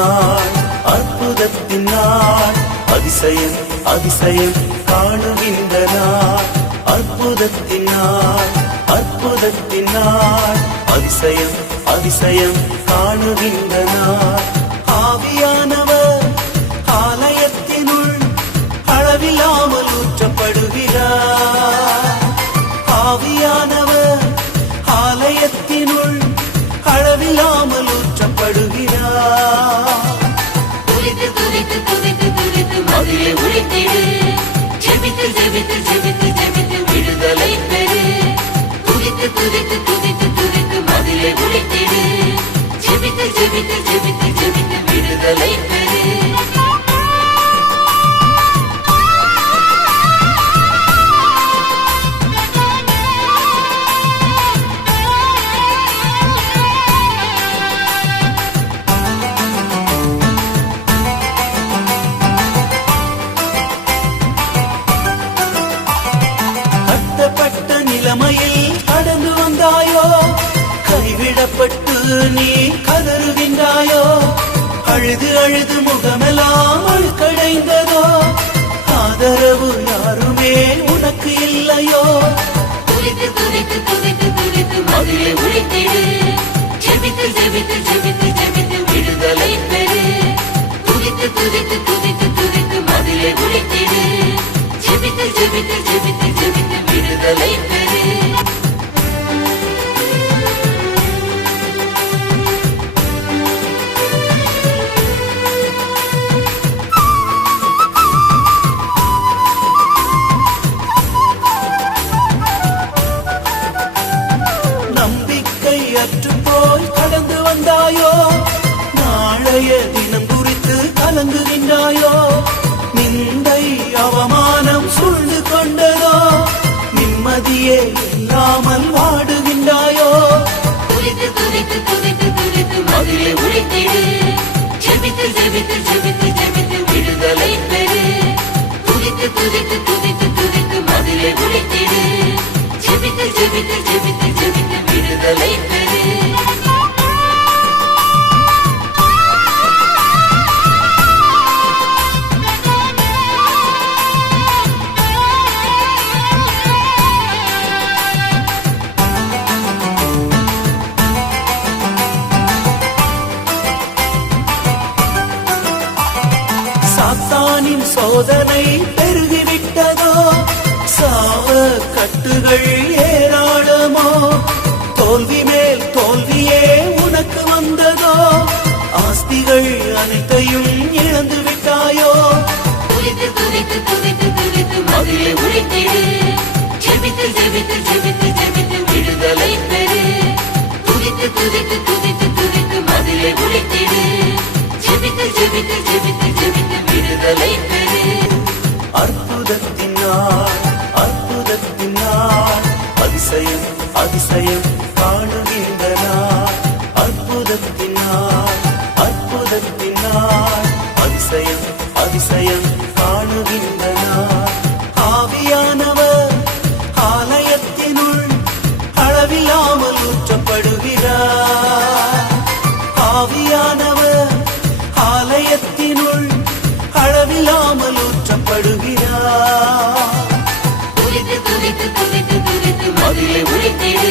நாள் அற்புதத்தின் நாள் அதிசயம் அதிசயம் காணுகின்ற நாள் அற்புதத்தின் நாள் அற்புதத்தின் நாள் அதிசயம் அதிசயம் காணுகின்ற நாள் ஆவியானவர் ஆலயத்தினுள் அளவில்லாமல் ஊற்றப்படுகிறார் ஆவியானவர் ஆலயத்தினுள் அளவில்லாமல் ஊற்றப்படுகிறார் துதித்து துதித்து துதித்து துதித்து மதிலை உழைத்திடு ஜெபித்து ஜெபித்து ஜெபித்து ஜெபித்து விடுதலை பெறு துதித்து துதித்து துதித்து துதித்து மதிலை உழைத்திடு ஜெபித்து ஜெபித்து ஜெபித்து ஜெபித்து விடுதலை பெறு நிலைமையில் கடந்து வந்தாயோ கைவிடப்பட்டு நீ கதறுகின்றாயோ அழுது அழுது முகமெல்லாம் அழுக்கடைந்ததோ ஆதரவு யாருமே உனக்கு இல்லையோ துதித்து துதித்து துதித்து துதித்து மதிலை உழைத்திடு ஜெபித்து ஜெபித்து ஜெபித்து ஜெபித்து விடுதலை பெறு துதித்து துதித்து துதித்து துதித்து மதிலை உழைத்திடு ஜெபித்து ஜெபித்து ஜெபித்து ஜெபித்து விடுதலை பெறு நம்பிக்கை அற்று போய் கடந்து வந்தாயோ நாளைய தினம் குறித்து கலங்குகின்றாயோ நிந்தை அவமானம் சூழ்ந்து கொண்டதோ நிம்மதியே இல்லாமல் வாடுகின்றாயோ துதித்து துதித்து துதித்து துதித்து மதிலை உழைத்திடு ஜெபித்து ஜெபித்து ஜெபித்து ஜெபித்து விடுதலை பெறு துதித்து துதித்து துதித்து துதித்து மதிலை உழைத்திடு ஜெபித்து ஜெபித்து ஜெபித்து ஜெபித்து விடுதலை பெறு சாத்தானின் சோதனை பெருகிவிட்டதோ சாவ கட்டுகள் ஏராளமோ தோல்வி மேல் தோல்வியே உனக்கு வந்ததோ ஆஸ்திகள் அனைத்தையும் இழந்து விட்டாயோ துதித்து துதித்து துதித்து துதித்து மதிலை உழைத்திடு ஜெபித்து ஜெபித்து ஜெபித்து ஜெபித்து விடுதலை பெறு துதித்து துதித்து துதித்து துதித்து மதிலை உழைத்திடு ஜெபித்து ஜெபித்து ஜெபித்து ஜெபித்து விடுதலை பெறு அற்புதத்தின் நாள் அற்புதத்தின் நாள் அதிசயம் அதிசயம் காணுகின்ற நாள் அற்புதத்தின் நாள் அற்புதத்தின் நாள் அதிசயம் அதிசயம் காணுகின்ற நாள் ஆவியானவர் ஆலயத்தினுள் அளவில்லாமல் ஊற்றப்படுகிறார் ஆவியானவர் ஆலயத்தினுள் அளவில்லாமல் ஊற்றப்படுகிறார் துதித்து துதித்து துதித்து துதித்து மதிலை உழைத்திடு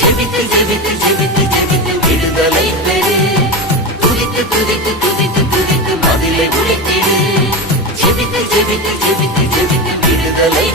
ஜெபித்து ஜெபித்து ஜெபித்து ஜெபித்து விடுதலை பெறு துதித்து துதித்து துதித்து துதித்து மதிலை உழைத்திடு ஜெபித்து ஜெபித்து ஜெபித்து ஜெபித்து விடுதலை